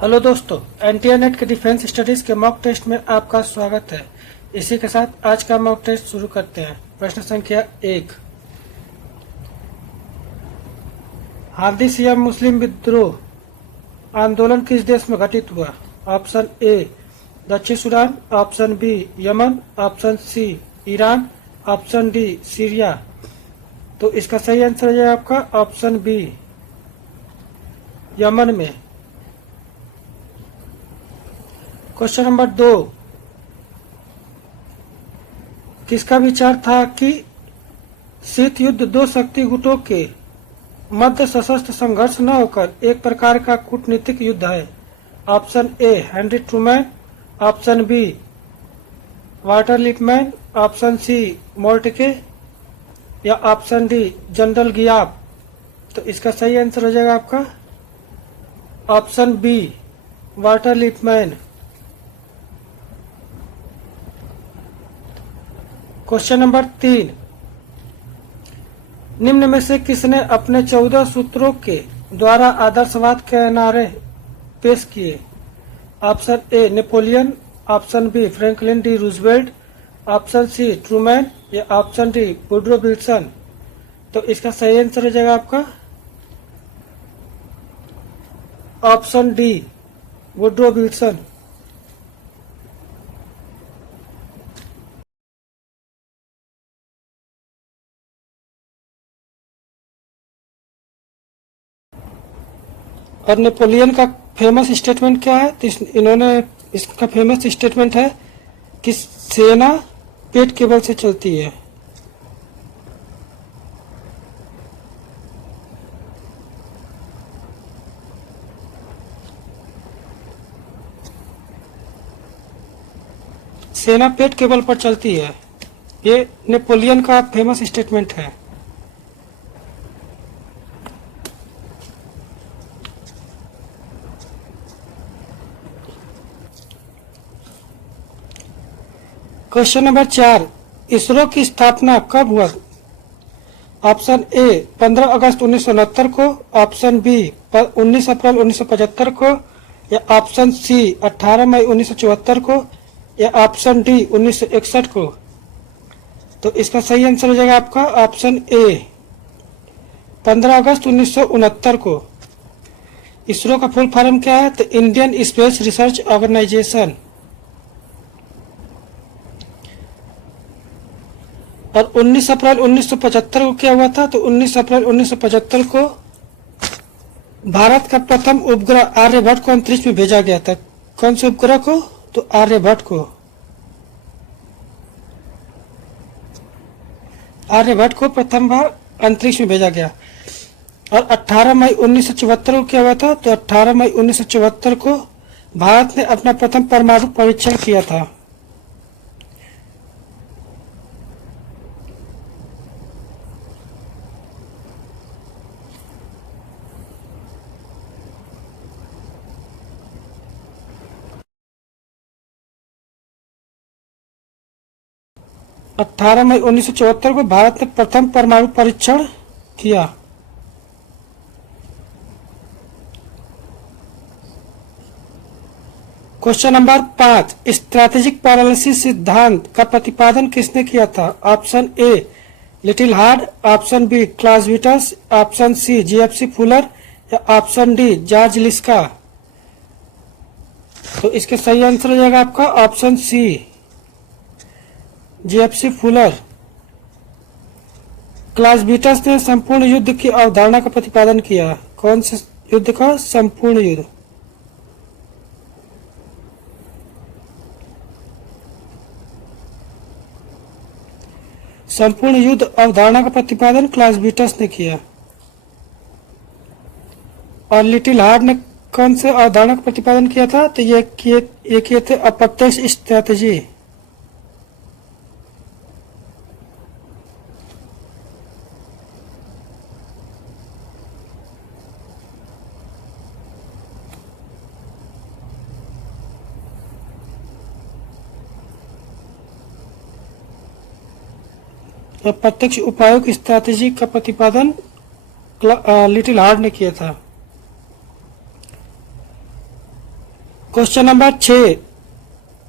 Hello दोस्तों, एनटीआर के defence studies के मॉक टेस्ट में आपका स्वागत है। इसी के साथ आज का मॉक टेस्ट शुरू करते हैं। प्रश्न संख्या 1, हार्दी सियाम मुस्लिम विद्रोह आंदोलन किस देश में घटित हुआ? ऑप्शन ए दक्षिण Sudan, option B Yemen, option C Iran, option D Syria. तो इसका सही आंसर हो जाएगा आपका ऑप्शन बी यमन में। क्वेश्चन नंबर 2, किसका विचार था कि शीत युद्ध दो शक्ति गुटों के मध्य सशस्त्र संघर्ष न होकर एक प्रकार का कूटनीतिक युद्ध है? Option A Henry Truman, option B Walter Lippmann, option C Moltke या ऑप्शन डी जनरल गियाब। तो इसका सही आंसर हो जाएगा आपका option B Walter Lippmann. Question number 3, निम्न में से किसने अपने 14 सूत्रों के द्वारा आदर्शवाद के नारे पेश किए? Option A Napoleon, option B Franklin D Roosevelt, option C Truman या ऑप्शन डी वुडरो विल्सन। तो इसका सही आंसर हो जाएगा आपका ऑप्शन डी वुडरो विल्सन। और नेपोलियन का फेमस स्टेटमेंट क्या है? तो इन्होंने इसका फेमस स्टेटमेंट है कि सेना पेट के बल से चलती है। सेना पेट के बल पर चलती है, ये नेपोलियन का फेमस स्टेटमेंट है। क्वेश्चन नंबर 4, इसरो की स्थापना कब हुआ? ऑप्शन ए 15 अगस्त 1969 को, ऑप्शन बी 19 अप्रैल 1975 को या ऑप्शन सी 18 मई 1974 को या ऑप्शन डी 1961 को। तो इसका सही आंसर हो जाएगा आपका ऑप्शन ए 15 अगस्त 1969 को। इसरो का फुल फॉर्म क्या है? तो इंडियन स्पेस रिसर्च ऑर्गेनाइजेशन। और 19 अप्रैल 1975 को क्या हुआ था? तो 19 अप्रैल 1975 को भारत का प्रथम उपग्रह आर्यभट्ट को अंतरिक्ष में भेजा गया था। कौन से उपग्रह को? तो आर्यभट्ट को। आर्यभट्ट को प्रथम बार अंतरिक्ष में भेजा गया। और 18 मई 1974 को क्या हुआ था? तो 18 मई 1974 को भारत ने अपना प्रथम परमाणु परीक्षण किया था। अठारह मई 1974 को भारत ने प्रथम परमाणु परीक्षण किया। क्वेश्चन नंबर 5, स्ट्रैटेजिक पैरालिसिस सिद्धांत का प्रतिपादन किसने किया था? Option A Liddell Hart, option B Clausewitz, option C JFC Fuller या ऑप्शन डी जॉर्ज लिस्का। तो इसके सही आंसर हो जाएगा आपका option C JFC Fuller. Clausewitz ने संपूर्ण युद्ध की अवधारणा का प्रतिपादन किया। कौन से युद्ध का? संपूर्ण युद्ध। संपूर्ण युद्ध अवधारणा का प्रतिपादन क्लाउज़विट्ज़ ने किया। और लिटिल हार्ड ने कौन से अवधारणा का प्रतिपादन किया था? तो ये किए थे अप्रत्यक्ष स्ट्रैटेजी। प्रत्यक्ष उपायों की स्ट्रैटेजी का प्रतिपादन लिटिल हार्ड ने किया था। क्वेश्चन नंबर 6,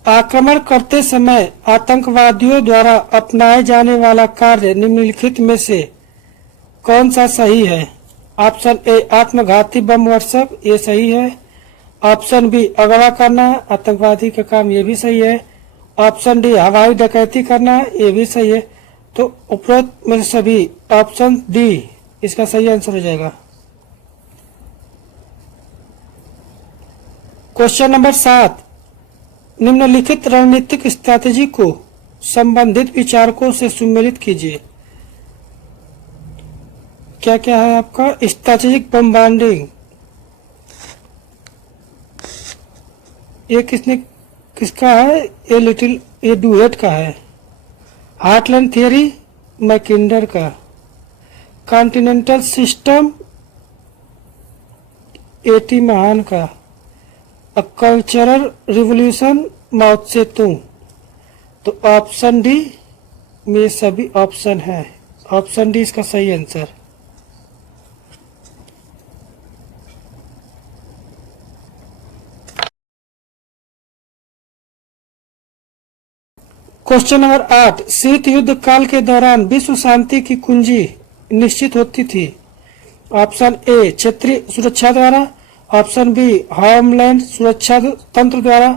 आक्रमण करते समय आतंकवादियों द्वारा अपनाए जाने वाला कार्य निम्नलिखित में से कौन सा सही है? ऑप्शन ए आत्मघाती बम वर्षक, ये सही है। ऑप्शन बी अगवा करना, आतंकवादी का काम, ये भी सही है। ऑप्शन डी हवाई डकैती करना, ये भी सही है। तो उपरोक्त में से सभी ऑप्शन डी इसका सही आंसर हो जाएगा। क्वेश्चन नंबर 7, निम्नलिखित रणनीतिक स्ट्रैटेजी को संबंधित विचारकों से सुमेलित कीजिए। क्या क्या है आपका? स्ट्रैटेजिक बमबार्डिंग, ये किसका है? ये डुएट का है। हार्टलैंड थियरी मैकिंडर का। कॉन्टिनेंटल सिस्टम एटी महान का। A cultural revolution Mao Tse तुंग। तो ऑप्शन डी में सभी ऑप्शन है। ऑप्शन डी इसका सही आंसर। क्वेश्चन नंबर 8, शीत युद्ध काल के दौरान विश्व शांति की कुंजी निश्चित होती थी। ऑप्शन ए क्षेत्रीय सुरक्षा द्वारा, ऑप्शन बी होमलैंड सुरक्षा तंत्र द्वारा,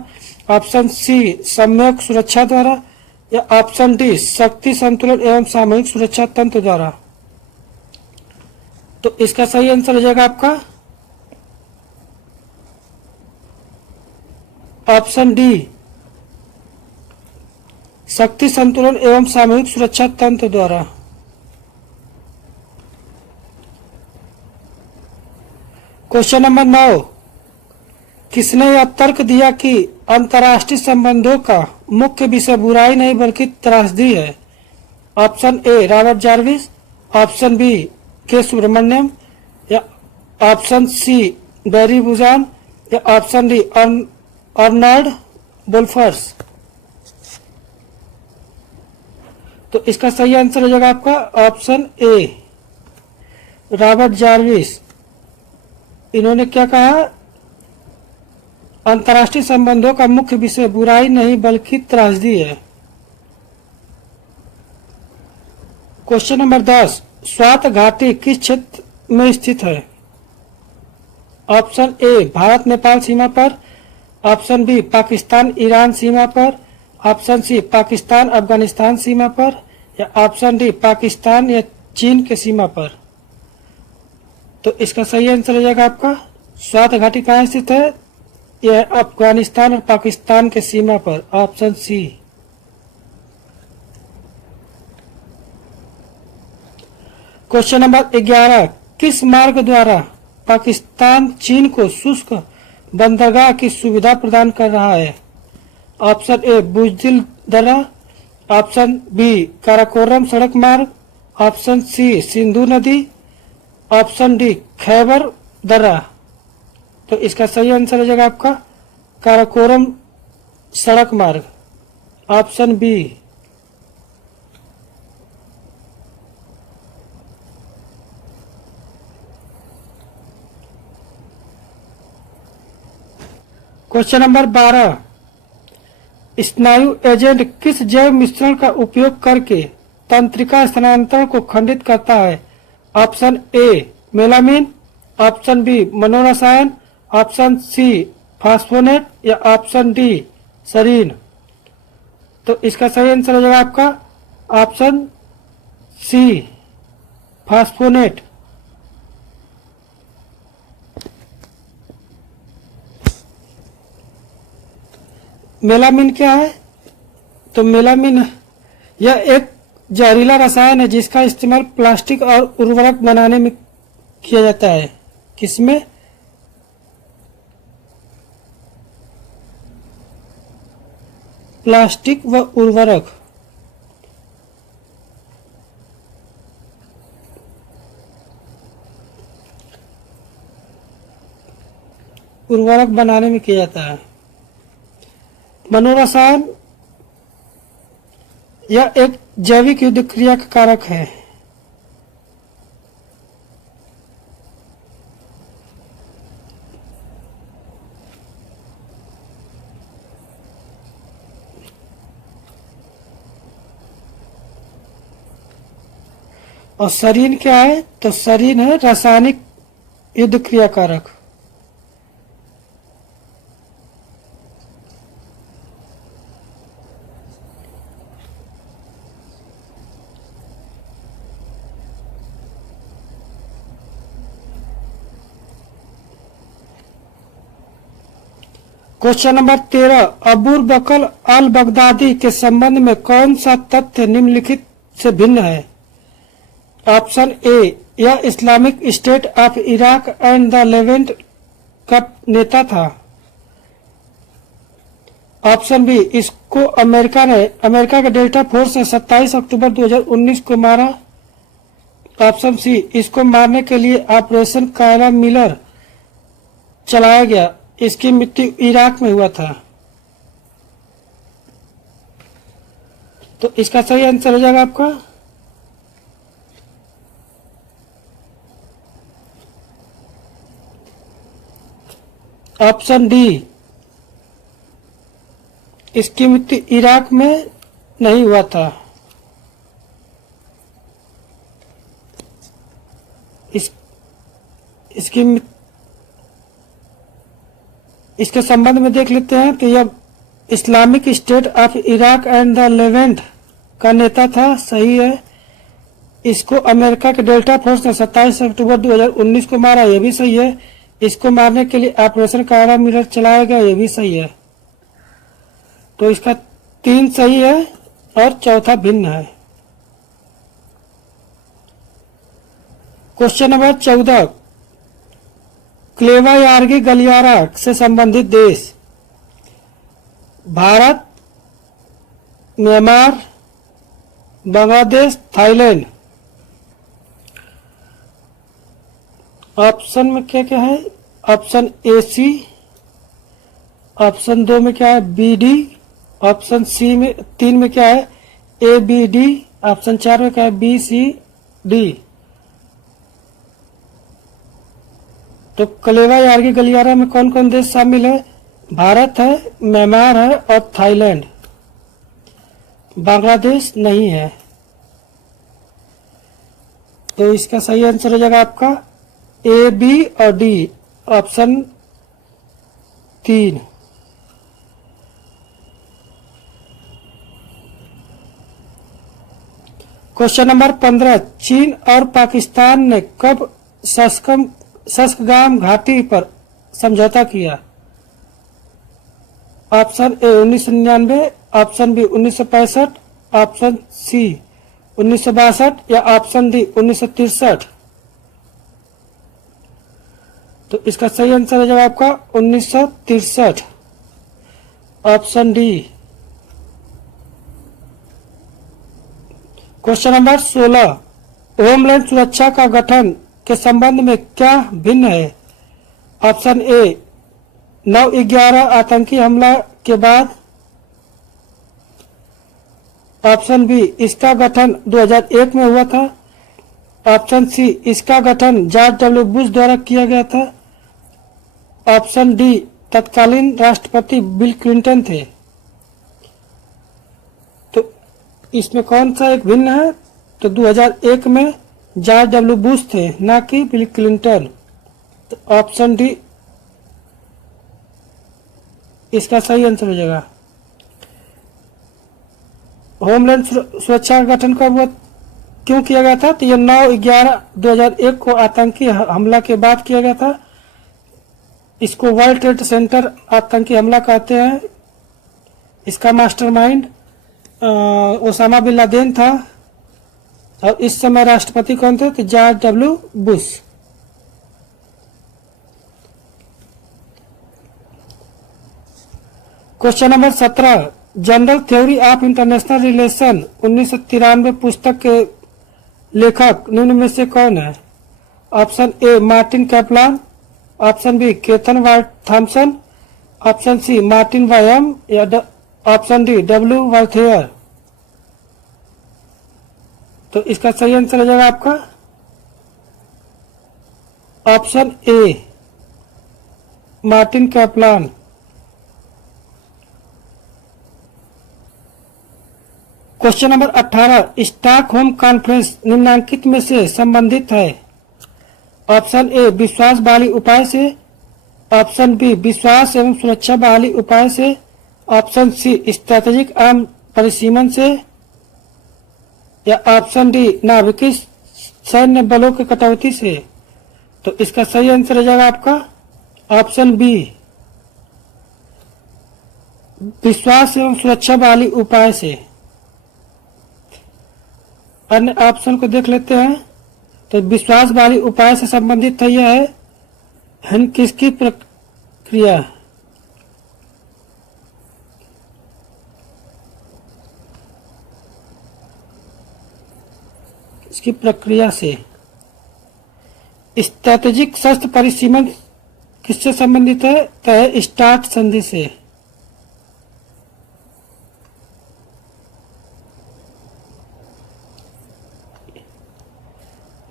ऑप्शन सी सम्यक सुरक्षा द्वारा, या ऑप्शन डी शक्ति संतुलन एवं सामूहिक सुरक्षा तंत्र द्वारा। तो इसका सही आंसर हो जाएगा आपका ऑप्शन डी शक्ति संतुलन एवं सामूहिक सुरक्षा तंत्र द्वारा। क्वेश्चन नंबर 9, किसने यह तर्क दिया कि अंतर्राष्ट्रीय संबंधों का मुख्य विषय बुराई नहीं बल्कि त्रासदी है? Option A Robert Jarvis, option B K Subrahmanyam, या ऑप्शन सी बैरी बुजान, या ऑप्शन डी अर्नल्ड वुल्फर्स। तो इसका सही आंसर हो जाएगा आपका ऑप्शन ए रॉबर्ट जार्विस। इन्होंने क्या कहा? अंतर्राष्ट्रीय संबंधों का मुख्य विषय बुराई नहीं बल्कि त्रासदी है। क्वेश्चन नंबर 10, स्वात घाटी किस क्षेत्र में स्थित है? ऑप्शन ए भारत नेपाल सीमा पर, ऑप्शन बी पाकिस्तान ईरान सीमा पर, ऑप्शन सी पाकिस्तान अफगानिस्तान सीमा पर, या ऑप्शन डी पाकिस्तान या चीन के सीमा पर। तो इसका सही आंसर हो जाएगा आपका स्वात घाटी कहाँ स्थित है? यह अफगानिस्तान और पाकिस्तान के सीमा पर, ऑप्शन सी। क्वेश्चन नंबर 11, किस मार्ग द्वारा पाकिस्तान चीन को शुष्क बंदरगाह की सुविधा प्रदान कर रहा है? ऑप्शन ए बुजदिल दर्रा, ऑप्शन बी काराकोरम सड़क मार्ग, ऑप्शन सी सिंधु नदी, ऑप्शन डी खैबर दर्रा। तो इसका सही आंसर हो जाएगा आपका काराकोरम सड़क मार्ग, ऑप्शन बी। क्वेश्चन नंबर 12, स्नायु एजेंट किस जैव मिश्रण का उपयोग करके तंत्रिका स्थानांतरण को खंडित करता है? Option A melamine, option B मनोरसायन, ऑप्शन सी फास्फोनेट, या ऑप्शन डी सरीन। तो इसका सही आंसर हो जाएगा आपका ऑप्शन सी फास्फोनेट। मेलामिन क्या है? तो मेलामिन यह एक जहरीला रसायन है जिसका इस्तेमाल प्लास्टिक और उर्वरक बनाने में किया जाता है। किसमें? प्लास्टिक व उर्वरक। उर्वरक बनाने में किया जाता है। मनोरसायन यह एक जैविक युद्ध क्रिया का कारक है। और सरीन क्या है? तो सरीन है रासायनिक युद्ध क्रियाकारक। क्वेश्चन नंबर 13, अबूर बकर अल बगदादी के संबंध में कौन सा तथ्य निम्नलिखित से भिन्न है? ऑप्शन ए, यह Islamic state of Iraq and the Levant का नेता था। ऑप्शन बी, इसको अमेरिका के डेल्टा फोर्स ने 27 अक्टूबर 2019 को मारा। ऑप्शन सी, इसको मारने के लिए ऑपरेशन कायला मिलर चलाया गया, इसकी मृत्यु इराक में हुआ था। तो इसका सही आंसर हो जाएगा आपका ऑप्शन डी, इसकी मृत्यु इराक में नहीं हुआ था। इसके संबंध में देख लेते हैं कि यह Islamic state of Iraq and the Levant का नेता था, सही है। इसको अमेरिका के डेल्टा फोर्स ने 27 अक्टूबर 2019 को मारा, यह भी सही है। इसको मारने के लिए ऑपरेशन कायला मिलर चलाया गया, यह भी सही है। तो इसका 3 सही है और चौथा भिन्न है। क्वेश्चन नंबर 14, क्लेवा यार्गी गलियारा से संबंधित देश? Bharat, Myanmar, Bangladesh, Thailand. Option में क्या क्या है? ऑप्शन ए सी, ऑप्शन 2 में क्या है? बी डी, ऑप्शन सी में 3 में क्या है? ए बी डी, ऑप्शन 4 में क्या है? B C D. तो क्लेवा यार्गी गलियारा में कौन कौन देश शामिल है? भारत है, म्यांमार है और थाईलैंड। बांग्लादेश नहीं है। तो इसका सही आंसर हो जाएगा आपका ए, बी और डी, ऑप्शन 3। क्वेश्चन नंबर 15, चीन और पाकिस्तान ने कब शस्कगाम घाटी पर समझौता किया? Option A 1999, option B 1965, option C 1962 या ऑप्शन डी 1963। तो इसका सही आंसर हो जाएगा आपका 1963, option D. Question number 16, homeland सुरक्षा का गठन के संबंध में क्या भिन्न है? ऑप्शन ए 9/11 आतंकी हमला के बाद, ऑप्शन बी इसका गठन 2001 में हुआ था, ऑप्शन सी इसका गठन जॉर्ज डब्ल्यू बुश द्वारा किया गया था, ऑप्शन डी तत्कालीन राष्ट्रपति बिल क्लिंटन थे। तो इसमें कौन सा एक भिन्न है? तो 2001 में जॉर्ज डब्ल्यू बुश थे, ना कि बिल क्लिंटन। तो ऑप्शन डी इसका सही आंसर हो जाएगा। होमलैंड सुरक्षा का गठन कब हुआ, क्यों किया गया था? तो यह 9/11/2001 को आतंकी हमला के बाद किया गया था। इसको वर्ल्ड ट्रेड सेंटर आतंकी हमला कहते हैं। इसका मास्टरमाइंड ओसामा बिन लादेन था और इस समय राष्ट्रपति कौन थे? तो George W Bush. Question number 17, general theory of international relation 1993 पुस्तक के लेखक निम्न में से कौन है? Option A Martin Kaplan, option B केथन Ward Thompson, option C Martin Wight या ऑप्शन डी डब्ल्यू वाल्थेयर। तो इसका सही आंसर हो जाएगा आपका option A Martin Kaplan. Question number 18, Stockholm conference निम्नलिखित में से संबंधित है? ऑप्शन ए विश्वास बहाली उपाय से, ऑप्शन बी विश्वास एवं सुरक्षा बहाली उपाय से, ऑप्शन सी स्ट्रेटेजिक आर्म परिसीमन से, या ऑप्शन डी नाभिकीय सैन्य बलों के कटौती से। तो इसका सही आंसर हो जाएगा आपका ऑप्शन बी विश्वास एवं सुरक्षा बहाली उपाय से। अन्य ऑप्शन को देख लेते हैं। तो विश्वास बहाली उपाय से संबंधित है यह है किसकी प्रक्रिया? इसकी प्रक्रिया से। स्ट्रैटेजिक शस्त्र परिसीमन किससे संबंधित है? तो स्टार्ट संधि से।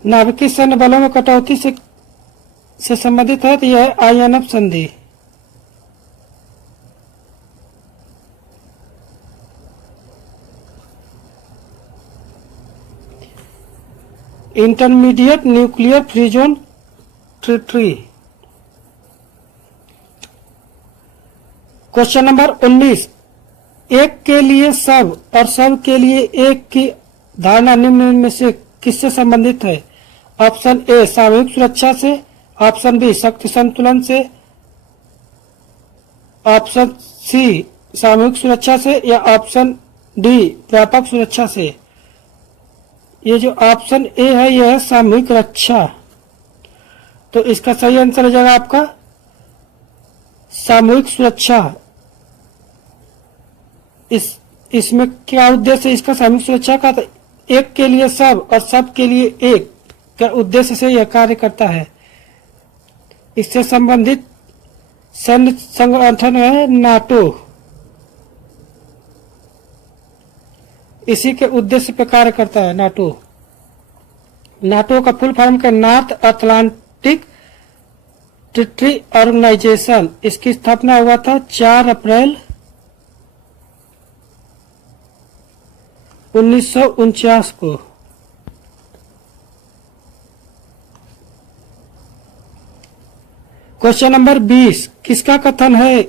नाभिकीय सैन्य बलों में कटौती से संबंधित है तो यह है INF संधि। Intermediate nuclear free zone treaty. Question number 19, एक के लिए सब और सब के लिए एक की धारणा निम्न में से किससे संबंधित है? ऑप्शन ए सामूहिक सुरक्षा से, ऑप्शन बी शक्ति संतुलन से, ऑप्शन सी सामूहिक सुरक्षा से, या ऑप्शन डी व्यापक सुरक्षा से। ये जो ऑप्शन ए है यह है सामूहिक रक्षा। तो इसका सही आंसर हो जाएगा आपका सामूहिक सुरक्षा। इसमें क्या उद्देश्य है इसका सामूहिक सुरक्षा का? तो एक के लिए सब और सब के लिए एक के उद्देश्य से यह कार्य करता है। इससे संबंधित सैन्य संगठन है नाटो। इसी के उद्देश्य पे कार्य करता है नाटो। नाटो का फुल फॉर्म है नॉर्थ अटलांटिक ट्रीटी ऑर्गेनाइजेशन। इसकी स्थापना हुआ था 4 अप्रैल 1949 को। क्वेश्चन नंबर 20, किसका कथन है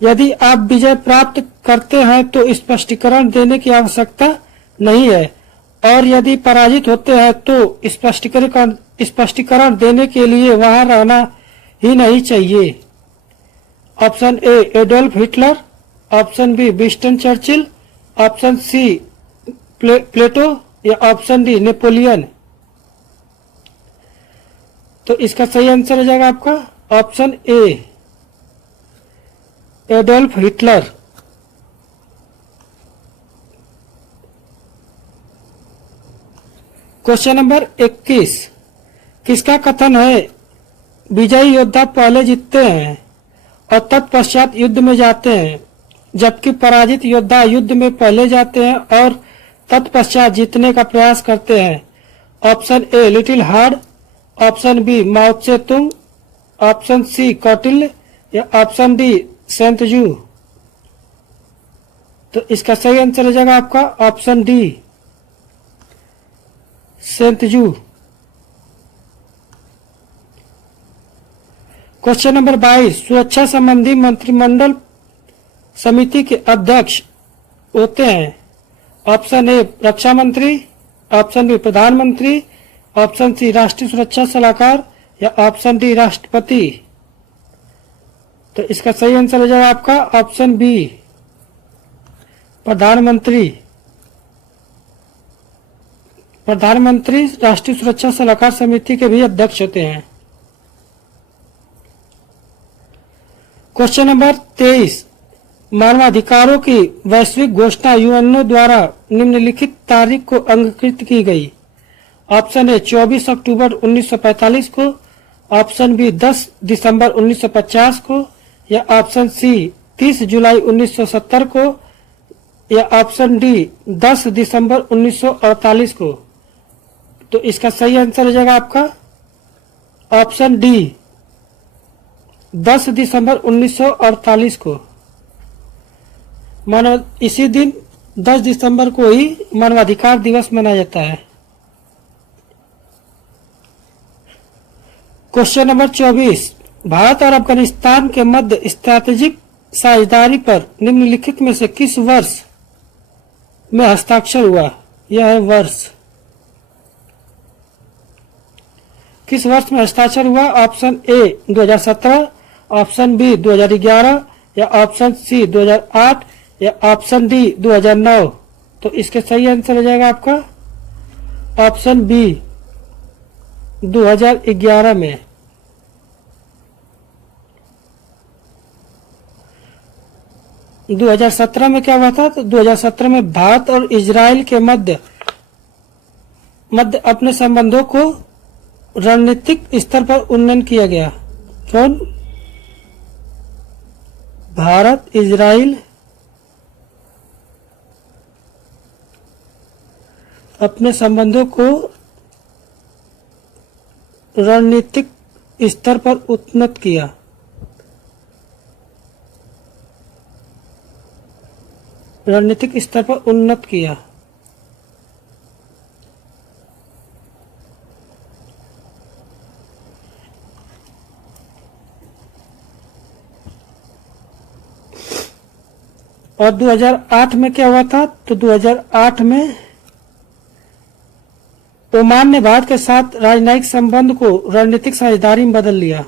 यदि आप विजय प्राप्त करते हैं तो स्पष्टीकरण देने की आवश्यकता नहीं है, और यदि पराजित होते हैं तो स्पष्टीकरण देने के लिए वहां रहना ही नहीं चाहिए? Option A Adolf Hitler, option B Winston Churchill, option C Plato, या ऑप्शन डी नेपोलियन। तो इसका सही आंसर हो जाएगा आपका option A Adolf Hitler. Question number 21, किसका कथन है विजयी योद्धा पहले जीतते हैं और तत्पश्चात युद्ध में जाते हैं, जबकि पराजित योद्धा युद्ध में पहले जाते हैं और तत्पश्चात जीतने का प्रयास करते हैं? Option A Liddell Hart, option B Mao Tse Tung, option C Kautilya, या ऑप्शन डी सेंतजू। तो इसका सही आंसर हो जाएगा आपका ऑप्शन डी सेंतजू। क्वेश्चन नंबर 22, सुरक्षा संबंधी मंत्रिमंडल समिति के अध्यक्ष होते हैं? ऑप्शन ए रक्षा मंत्री, ऑप्शन बी प्रधानमंत्री, ऑप्शन सी राष्ट्रीय सुरक्षा सलाहकार, या ऑप्शन डी राष्ट्रपति। तो इसका सही आंसर हो जाएगा आपका ऑप्शन बी प्रधानमंत्री। प्रधानमंत्री राष्ट्रीय सुरक्षा सलाहकार समिति के भी अध्यक्ष होते हैं। क्वेश्चन नंबर 23, मानवाधिकारों की वैश्विक घोषणा यूएनओ द्वारा निम्नलिखित तारीख को अंगीकृत की गई? ऑप्शन ए 24 अक्टूबर 1945 को, ऑप्शन बी 10 दिसंबर 1950 को, या ऑप्शन सी 30 जुलाई 1970 को, या ऑप्शन डी 10 दिसंबर 1948 को। तो इसका सही आंसर हो जाएगा आपका ऑप्शन डी 10 दिसंबर 1948 को। मानो इसी दिन 10 दिसंबर को ही मानवाधिकार दिवस मनाया जाता है। क्वेश्चन नंबर 24, भारत और अफगानिस्तान के मध्य स्ट्रैटेजिक साझेदारी पर निम्नलिखित में से किस वर्ष में हस्ताक्षर हुआ? यह है वर्ष। किस वर्ष में हस्ताक्षर हुआ? ऑप्शन ए 2017, ऑप्शन बी 2011 या ऑप्शन सी 2008 या ऑप्शन डी 2009। तो इसके सही आंसर हो जाएगा आपका ऑप्शन बी 2011 में। - 2017 में क्या हुआ था? तो 2017 में भारत और इजराइल के मध्य अपने संबंधों को रणनीतिक स्तर पर उन्नयन किया गया। कौन? भारत इजराइल अपने संबंधों को रणनीतिक स्तर पर उन्नत किया। रणनीतिक स्तर पर उन्नत किया। और 2008 में क्या हुआ था? तो 2008 में ओमान ने भारत के साथ राजनयिक संबंध को रणनीतिक साझेदारी में बदल लिया।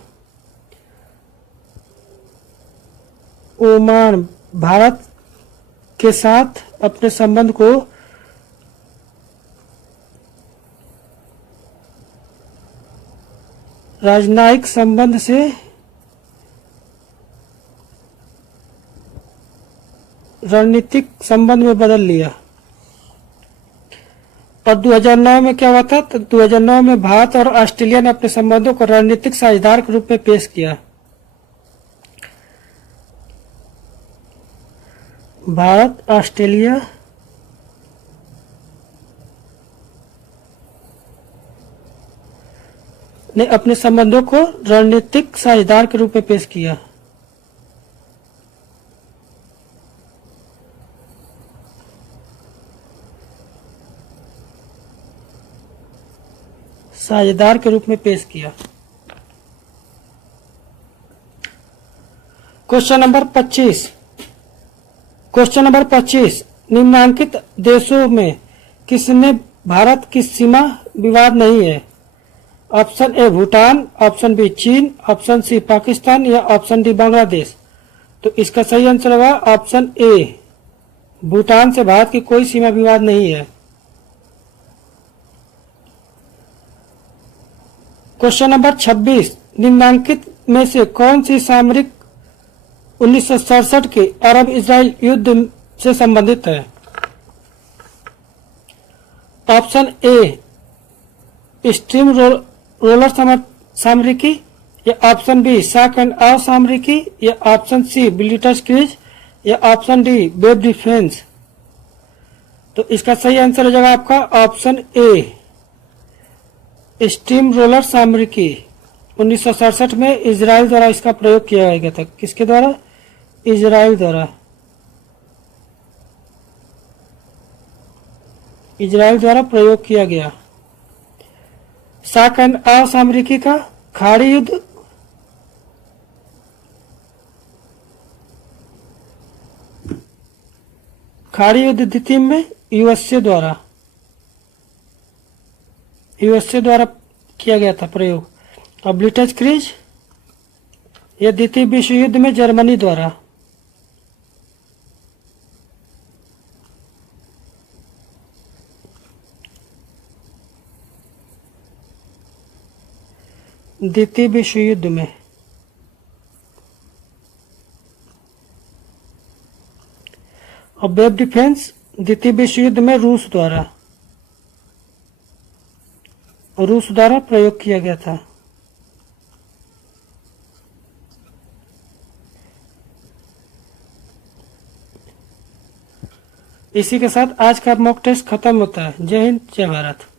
ओमान भारत के साथ अपने संबंध को राजनयिक संबंध से रणनीतिक संबंध में बदल लिया। और 2009 में क्या हुआ था? तो 2009 में भारत और ऑस्ट्रेलिया ने अपने संबंधों को रणनीतिक साझेदार के रूप में पेश किया। भारत ऑस्ट्रेलिया ने अपने संबंधों को रणनीतिक साझेदार के रूप में पेश किया। साझेदार के रूप में पेश किया। Question number 25। क्वेश्चन नंबर 25, निम्नलिखित देशों में किसने भारत की सीमा विवाद नहीं है? Option A Bhutan, option B चीन, ऑप्शन सी पाकिस्तान या ऑप्शन डी बांग्लादेश। तो इसका सही आंसर होगा ऑप्शन ए, भूटान से भारत की कोई सीमा विवाद नहीं है। क्वेश्चन नंबर 26, निम्नलिखित में से कौन सी सामरिक 1967 के अरब इजराइल युद्ध से संबंधित है? ऑप्शन ए स्ट्रीम रोलर सामरिकी या ऑप्शन बी शाक एंड आव सामरिकी या ऑप्शन सी ब्लिट्ज क्रीज या ऑप्शन डी वेब डिफेंस। तो इसका सही आंसर हो जाएगा आपका ऑप्शन ए स्टीम रोलर सामरिकी। 1967 में इजराइल द्वारा इसका प्रयोग किया गया था। किसके द्वारा? इजराइल द्वारा। इजराइल द्वारा प्रयोग किया गया। शाक एंड आव सामरिकी का खाड़ी युद्ध द्वितीय में यूएसए द्वारा किया गया था प्रयोग। और ब्लिट्ज क्रीज यह द्वितीय विश्व युद्ध में जर्मनी द्वारा। द्वितीय विश्व युद्ध में। और वेब डिफेंस द्वितीय विश्व युद्ध में रूस द्वारा प्रयोग किया गया था। इसी के साथ आज का मॉक टेस्ट खत्म होता है। जय हिंद, जय भारत।